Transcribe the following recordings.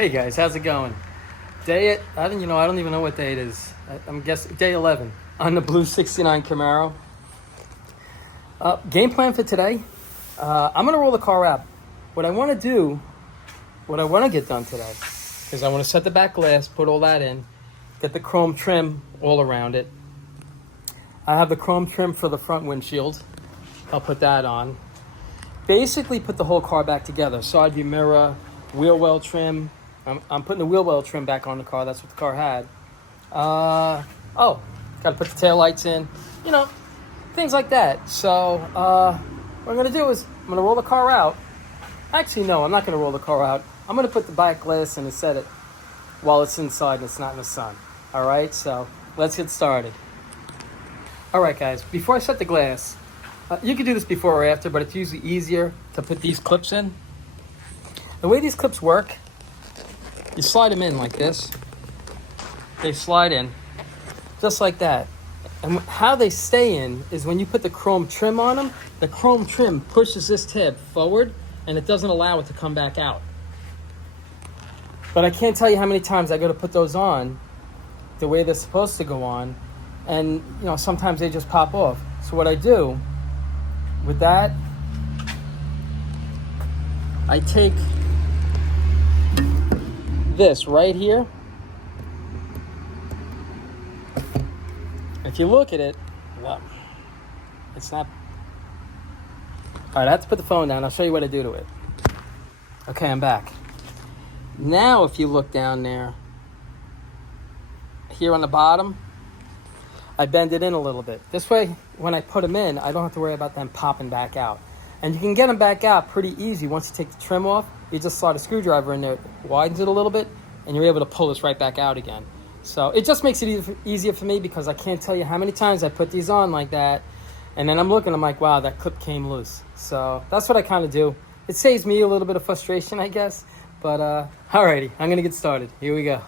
Hey guys, how's it going? I don't even know what day it is. I'm guessing day 11 on the blue 69 Camaro. Game plan for today. I'm gonna roll the car out. What I want to get done today is I want to set the back glass, put all that in, get the chrome trim all around it. I have the chrome trim for the front windshield. I'll put that on. Basically, put the whole car back together. Side view mirror, wheel well trim. I'm putting the wheel well trim back on the car. That's what the car had. Got to put the taillights in. Things like that. So what I'm going to do is I'm going to roll the car out. Actually, no, I'm not going to roll the car out. I'm going to put the back glass in and set it while it's inside and it's not in the sun. All right, so let's get started. All right, guys, before I set the glass, you can do this before or after, but it's usually easier to put these clips in. The way these clips work, you slide them in like this. They slide in just like that. And how they stay in is when you put the chrome trim on them, the chrome trim pushes this tab forward and it doesn't allow it to come back out. But I can't tell you how many times I go to put those on the way they're supposed to go on, and sometimes they just pop off. So what I do with that, I take this right here. If you look at it, well, it's not. All right, I have to put the phone down. I'll show you what I do to it. Okay, I'm back. Now, if you look down there, here on the bottom, I bend it in a little bit. This way, when I put them in, I don't have to worry about them popping back out. And you can get them back out pretty easy. Once you take the trim off, you just slide a screwdriver in there, it widens it a little bit, and you're able to pull this right back out again. So it just makes it easier for me because I can't tell you how many times I put these on like that, and then I'm like, wow, that clip came loose. So that's what I kind of do. It saves me a little bit of frustration, I guess. But alrighty, I'm gonna get started. Here we go.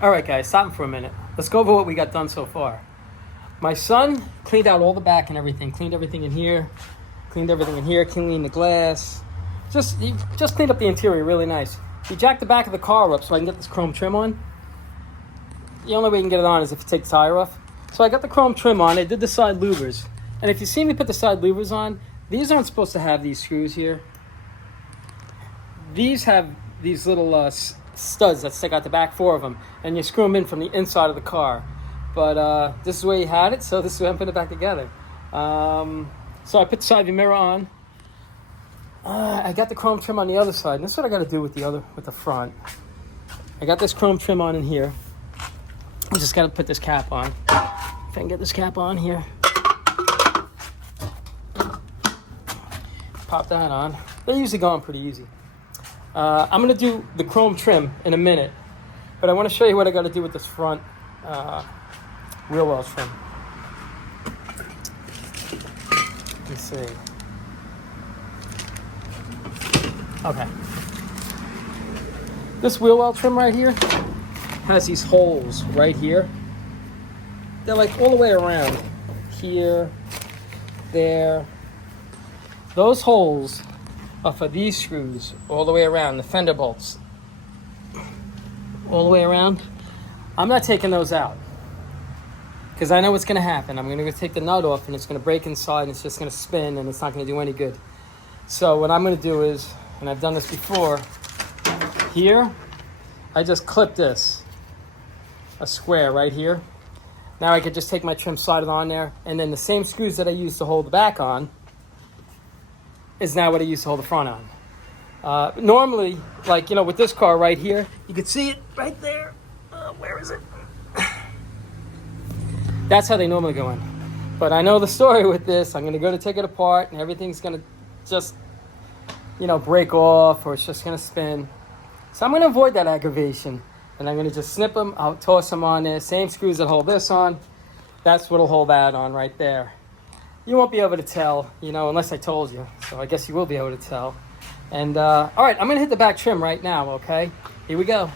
All right, guys, stop for a minute. Let's go over what we got done so far. My son cleaned out all the back and everything. Cleaned everything in here. Cleaned everything in here. Cleaned the glass. He just cleaned up the interior really nice. He jacked the back of the car up so I can get this chrome trim on. The only way you can get it on is if you take the tire off. So I got the chrome trim on. I did the side louvers. And if you see me put the side louvers on, these aren't supposed to have these screws here. These have these little studs that stick out the back, 4 of them. And you screw them in from the inside of the car. But this is where you had it, so this is where I'm putting it back together. So I put the side view mirror on. I got the chrome trim on the other side. And this is what I got to do with the front. I got this chrome trim on in here. I just got to put this cap on. If I can get this cap on here. Pop that on. They usually go on pretty easy. I'm going to do the chrome trim in a minute. But I want to show you what I got to do with this front wheel well trim. Let's see. Okay. This wheel well trim right here has these holes right here. They're like all the way around. Here, there. Those holes are for these screws all the way around, the fender bolts. All the way around. I'm not taking those out because I know what's going to happen. I'm going to take the nut off and it's going to break inside and it's just going to spin and it's not going to do any good. So what I'm going to do is, and I've done this before, here, I just clip this, a square right here. Now I could just take my trim, slide it on there, and then the same screws that I used to hold the back on is now what I use to hold the front on. Normally, like, with this car right here, you can see it right there. Where is it? That's how they normally go in. But I know the story with this. I'm going to go to take it apart, and everything's going to just, break off, or it's just going to spin. So I'm going to avoid that aggravation, and I'm going to just snip them. I'll toss them on there. Same screws that hold this on. That's what'll hold that on right there. You won't be able to tell, unless I told you. So I guess you will be able to tell. And, all right, I'm going to hit the back trim right now, okay? Here we go.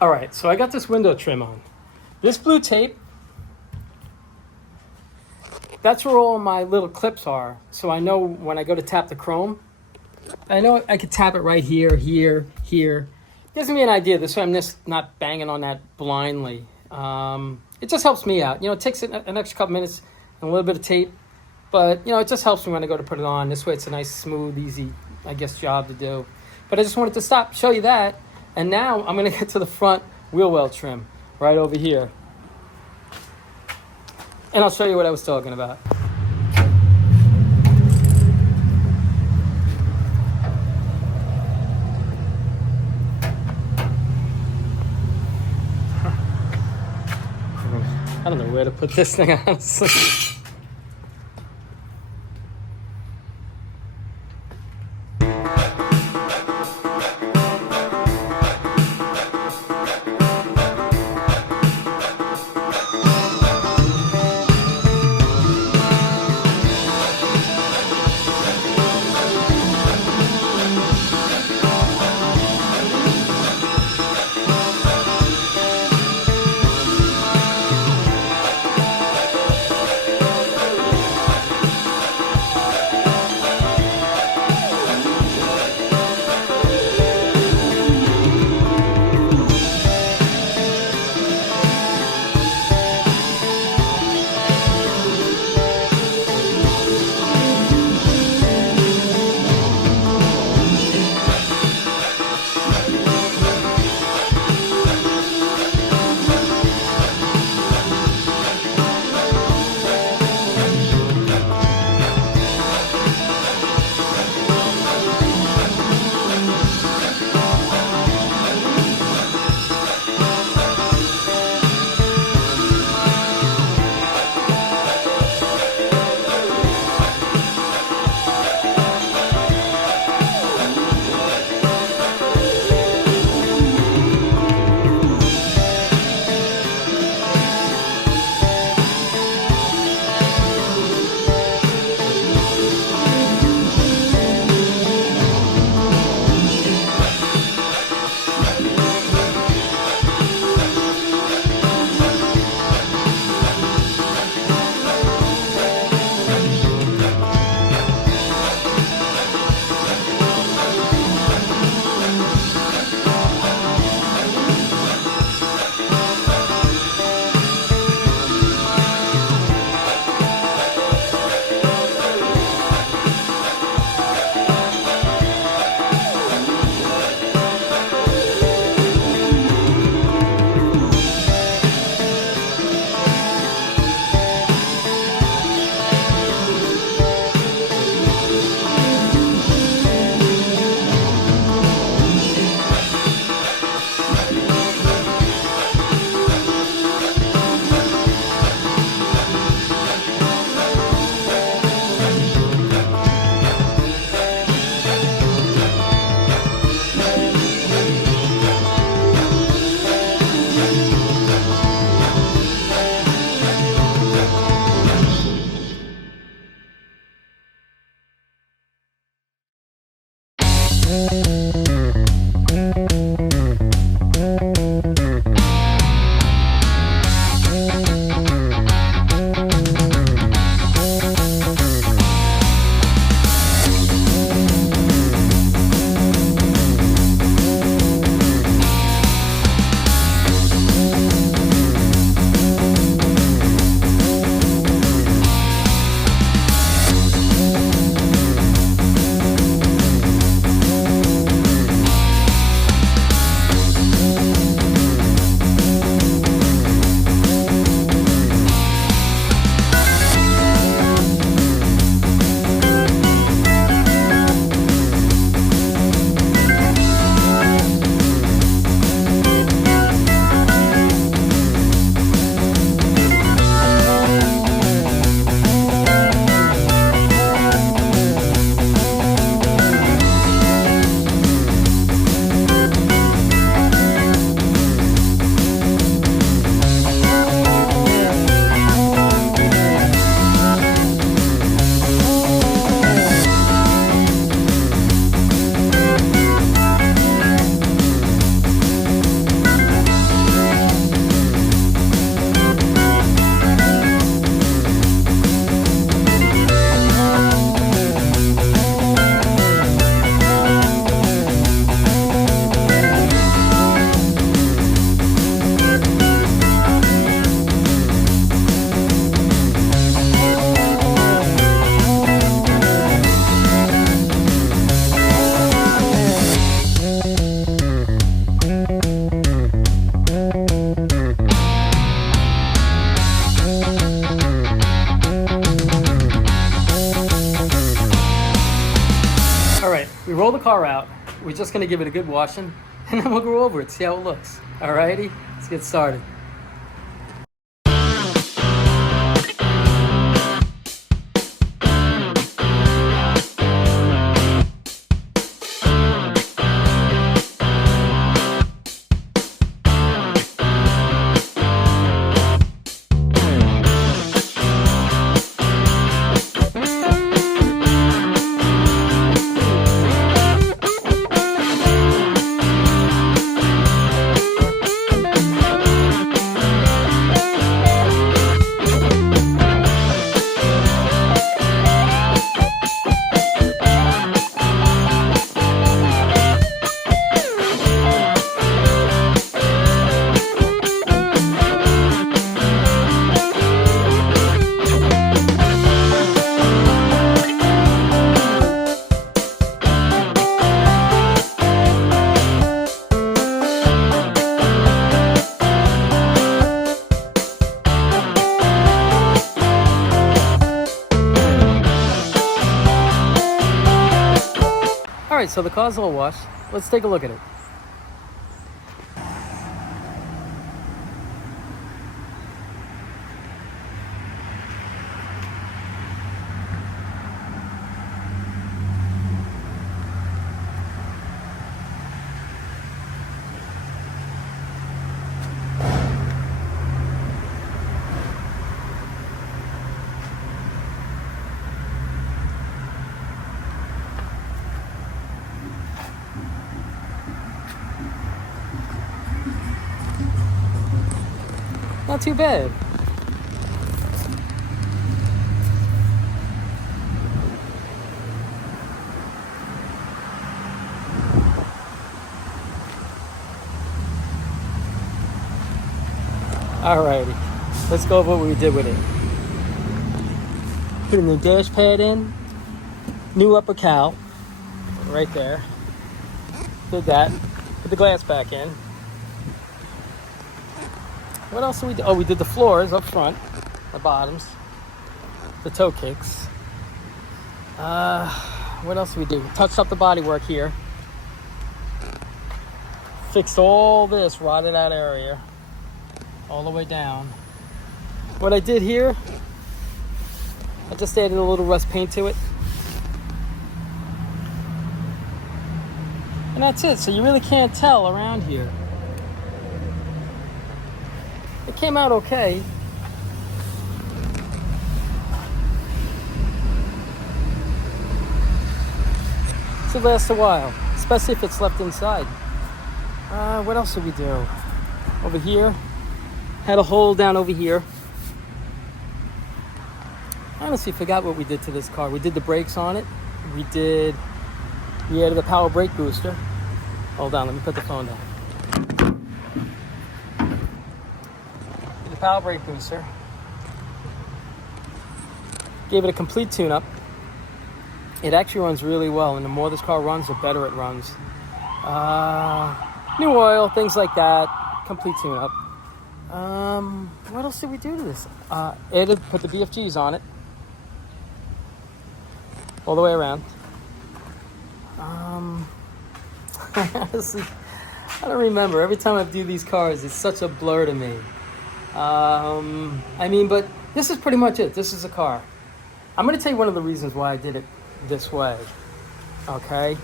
All right, so I got this window trim on. This blue tape, that's where all my little clips are. So I know when I go to tap the chrome, I know I could tap it right here, here, here. Gives me an idea. This way I'm just not banging on that blindly. it just helps me out. You know, it takes an extra couple minutes and a little bit of tape, but you know, it just helps me when I go to put it on. This way, it's a nice, smooth, easy, I guess, job to do. But I just wanted to stop, show you that, and now I'm gonna get to the front wheel well trim right over here, and I'll show you what I was talking about. I don't know where to put this thing, honestly. car out. We're just gonna give it a good washing, and then we'll go over it, see how it looks. Alrighty, let's get started. All right, so the car's all washed. Let's take a look at it. Not too bad. Alrighty, let's go over what we did with it. Put a new dash pad in, new upper cowl, right there. Did that. Put the glass back in. What else did we do? Oh, we did the floors up front, the bottoms, the toe kicks. What else did we do? Touched up the bodywork here. Fixed all this rotted out area, all the way down. What I did here, I just added a little rust paint to it. And that's it, so you really can't tell around here. It came out okay. Should last a while, especially if it's left inside. What else did we do? Over here, had a hole down over here. I honestly forgot what we did to this car. We did the brakes on it. We added a power brake booster. Hold on, let me put the phone down. Power brake booster. Gave it a complete tune-up. It actually runs really well, and the more this car runs, the better it runs. New oil, things like that. Complete tune-up. What else did we do to this? Put the BFGs on it. All the way around. Honestly, I don't remember. Every time I do these cars, it's such a blur to me. But this is pretty much it. This is a car. I'm going to tell you one of the reasons why I did it this way. Okay?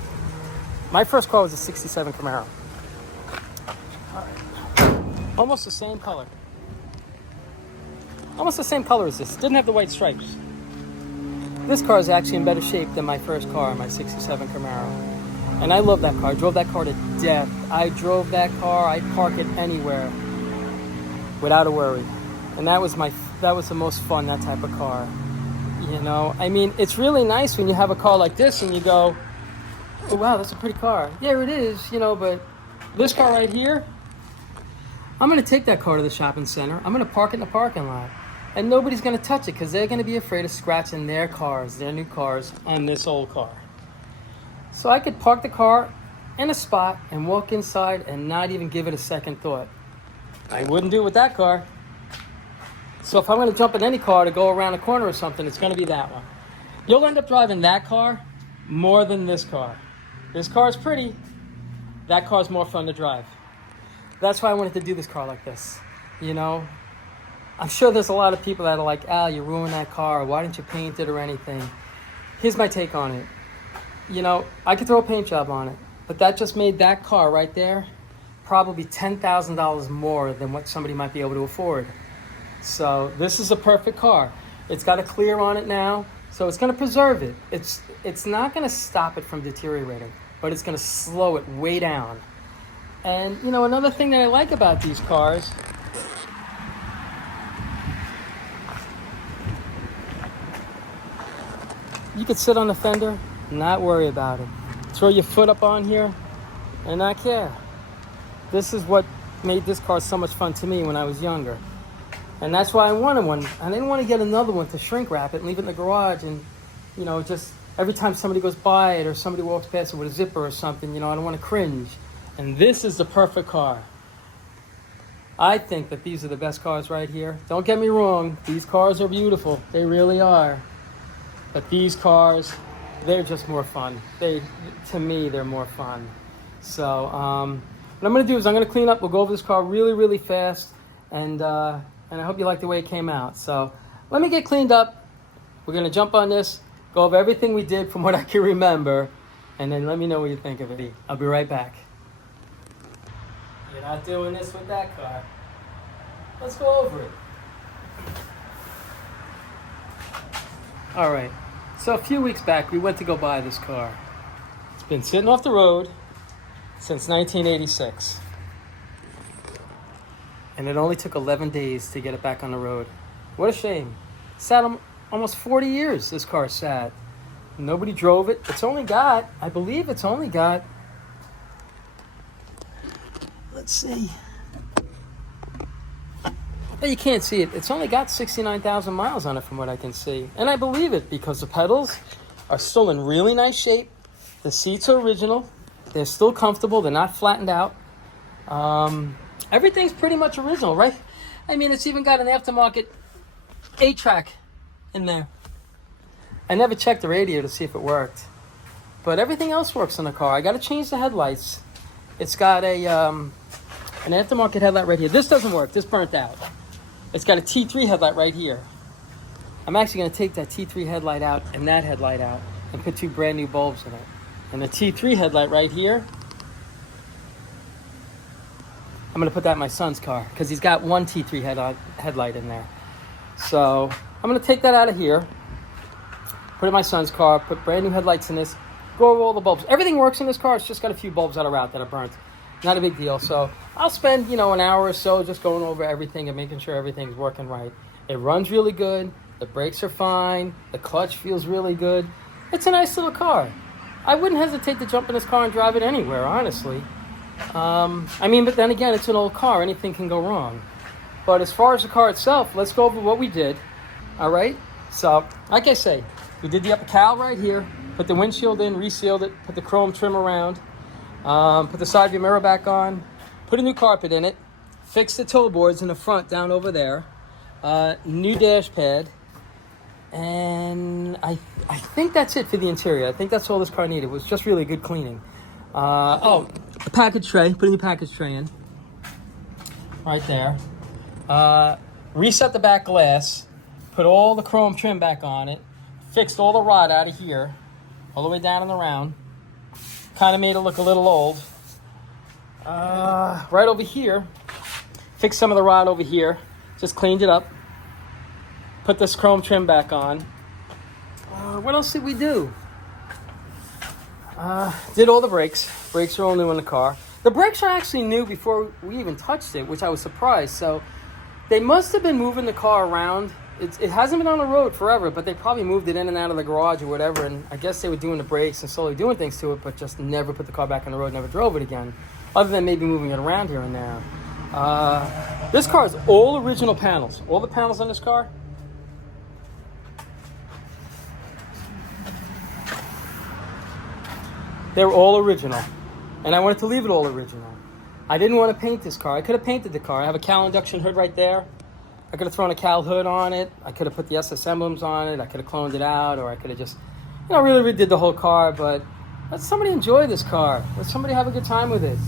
My first car was a 67 Camaro. Almost the same color. Almost the same color as this. Didn't have the white stripes. This car is actually in better shape than my first car, my 67 Camaro. And I love that car. I drove that car to death. I drove that car. I'd park it anywhere without a worry. And that was the most fun, that type of car. You know, I mean, it's really nice when you have a car like this and you go, oh wow, that's a pretty car. Yeah, it is, you know, but this car right here, I'm going to take that car to the shopping center. I'm going to park it in the parking lot. And nobody's going to touch it because they're going to be afraid of scratching their cars, their new cars, on this old car. So I could park the car in a spot and walk inside and not even give it a second thought. I wouldn't do it with that car. So if I'm going to jump in any car to go around a corner or something, it's going to be that one. You'll end up driving that car more than this car. This car's pretty. That car's more fun to drive. That's why I wanted to do this car like this. You know, I'm sure there's a lot of people that are like, Al, you ruined that car. Why didn't you paint it or anything? Here's my take on it. You know, I could throw a paint job on it, but that just made that car right there probably $10,000 more than what somebody might be able to afford. So this is a perfect car. It's got a clear on it now, so it's going to preserve it. It's not going to stop it from deteriorating, but it's going to slow it way down. And, you know, another thing that I like about these cars, you could sit on the fender, not worry about it. Throw your foot up on here and not care. This is what made this car so much fun to me when I was younger. And that's why I wanted one. I didn't want to get another one to shrink wrap it and leave it in the garage and, you know, just every time somebody goes by it or somebody walks past it with a zipper or something, you know, I don't want to cringe. And this is the perfect car. I think that these are the best cars right here. Don't get me wrong. These cars are beautiful. They really are. But these cars, they're just more fun. To me, they're more fun. So what I'm going to do is I'm going to clean up. We'll go over this car really, really fast. And I hope you like the way it came out. So let me get cleaned up. We're going to jump on this, go over everything we did from what I can remember, and then let me know what you think of it. I'll be right back. You're not doing this with that car. Let's go over it. All right. So a few weeks back, we went to go buy this car. It's been sitting off the road since 1986. And it only took 11 days to get it back on the road. What a shame. Sat almost 40 years, this car sat. Nobody drove it. I believe it's only got, let's see. Well, you can't see it. It's only got 69,000 miles on it from what I can see. And I believe it because the pedals are still in really nice shape. The seats are original. They're still comfortable. They're not flattened out. Everything's pretty much original, right? I mean, it's even got an aftermarket 8-track in there. I never checked the radio to see if it worked. But everything else works in the car. I got to change the headlights. It's got an aftermarket headlight right here. This doesn't work. This burnt out. It's got a T3 headlight right here. I'm actually going to take that T3 headlight out and that headlight out and put 2 brand new bulbs in it. And the T3 headlight right here, I'm going to put that in my son's car because he's got one T3 headlight in there. So I'm going to take that out of here, put it in my son's car, put brand new headlights in this, go over all the bulbs. Everything works in this car. It's just got a few bulbs that are out that are burnt. Not a big deal. So I'll spend, an hour or so just going over everything and making sure everything's working right. It runs really good. The brakes are fine. The clutch feels really good. It's a nice little car. I wouldn't hesitate to jump in this car and drive it anywhere, honestly. But then again, it's an old car. Anything can go wrong. But as far as the car itself, let's go over what we did. All right? So, like I say, we did the upper cowl right here. Put the windshield in, resealed it, put the chrome trim around. Put the side view mirror back on, put a new carpet in it, fix the toe boards in the front down over there, new dash pad, and I think that's it for the interior. I think that's all this car needed. It was just really good cleaning. A package tray, put a new package tray in, right there. Reset the back glass, put all the chrome trim back on it, fixed all the rod out of here, all the way down and around. Kind of made it look a little old. Right over here, fixed some of the rod over here. Just cleaned it up. Put this chrome trim back on. What else did we do? Did all the brakes. Brakes are all new in the car. The brakes are actually new before we even touched it, which I was surprised. So they must have been moving the car around. It hasn't been on the road forever, but they probably moved it in and out of the garage or whatever, and I guess they were doing the brakes and slowly doing things to it, but just never put the car back on the road, never drove it again, other than maybe moving it around here and there. This car is all original panels. All the panels on this car, they're all original, and I wanted to leave it all original. I didn't want to paint this car. I could have painted the car. I have a Cal induction hood right there. I could have thrown a Cal hood on it. I could have put the SS emblems on it. I could have cloned it out, or I could have just, really redid the whole car. But let somebody enjoy this car. Let somebody have a good time with it.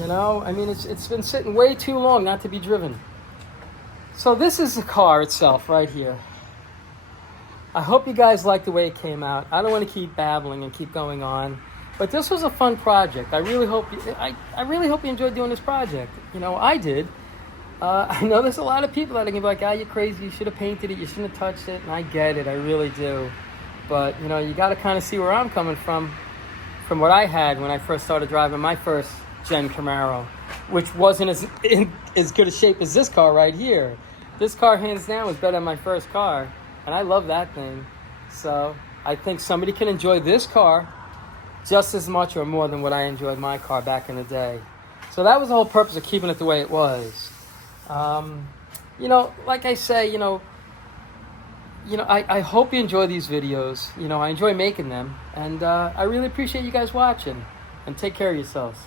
You know, I mean, it's been sitting way too long not to be driven. So this is the car itself right here. I hope you guys like the way it came out. I don't want to keep babbling and keep going on, but this was a fun project. I really hope you enjoyed doing this project. You know, I did. I know there's a lot of people that are gonna be like, "Ah, you're crazy. You should have painted it. You shouldn't have touched it." And I get it. I really do. But you know, you got to kind of see where I'm coming from what I had when I first started driving my first gen Camaro, which wasn't in as good a shape as this car right here. This car, hands down, was better than my first car, and I love that thing. So I think somebody can enjoy this car just as much or more than what I enjoyed my car back in the day. So that was the whole purpose of keeping it the way it was. You know, like I say, I hope you enjoy these videos. You know, I enjoy making them, and I really appreciate you guys watching. And take care of yourselves.